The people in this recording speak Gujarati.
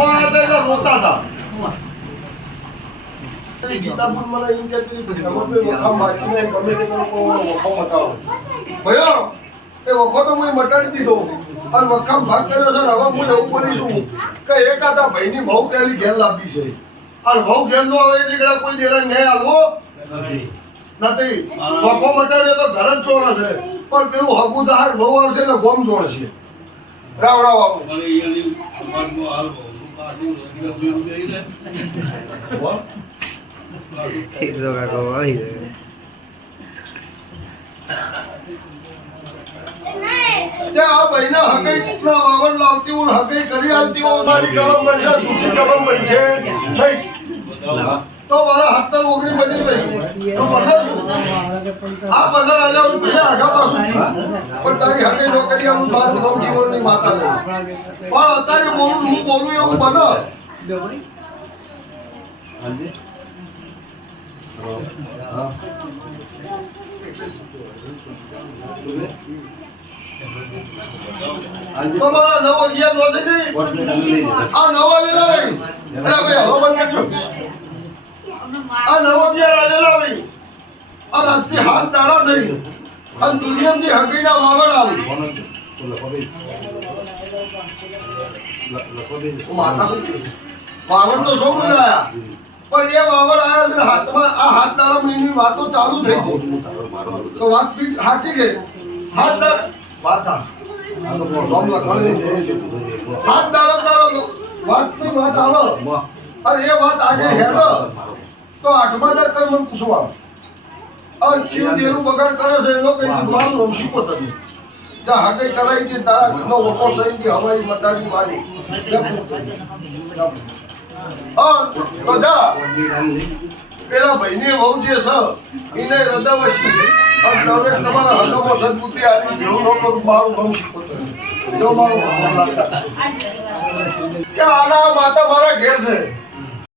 આંખમાં આવ્યા હતા એટલે રોતા પણ મને એમ કહેતી હતી તમે બી વખાણ વાંચીને ગમે તે એ વખો તો હું મટાડી દીધો અને વખામ ભાગ કર્યો છે ને હવે હું એવું બોલીશું કે એક આતા ભાઈની બહુ પેલી ઘેર લાવી છે અને બહુ ઘેર નો આવે એટલે કોઈ દેરા નહીં હાલવો નથી વખો મટાડ્યો તો ઘર જ ચોણ છે પણ પેલું હકુદાર બહુ આવશે ને ગોમ ચોણ છે રાવડા વાળું તો કાકો આવી ગયો તે મારી બનશે જૂઠી કલમ બનશે નહીં તો મારા હાથના ઓગણી બની ગઈ તો શું? આ બને રાજા હું ભલે આગા પાછું પણ તારી હકે નો કરી આલું મારું જીવનની માતા પણ અત્યારે બોલું હું બોલું એવું બને. નવ આ નવા લેલા આ નવ અગિયાર આલેલા ભાઈ. અને હાથ દાડા થઈ અને દુનિયાથી હકીના વાવડ આવી. વાવડ તો પણ એ વાવડ આવ્યા છે હાથમાં આ હાથ દાડા મહિની વાતો ચાલુ થઈ ગઈ તો વાત સાચી ગઈ હાથ વાતા વાત આવે અરે એ વાત આજે હેડો તો આઠમા દર કર મને પૂછવા અને કેવું દેરું બગાડ કરે છે એનો કઈ મારું નામ શીખો તમે જા હાકે કરાઈ છે તારા ઘરનો ઓછો સહી ગઈ હવાઈ મતાડી મારી. તો જા. પેલા ભાઈની વહુ જે છે એને હૃદયવશી અને તમે તમારા હકમો સદબુદ્ધિ આવી ભેળું ન કરું મારું ગમ શીખો જો મારું કે આના માતા મારા ઘેર છે.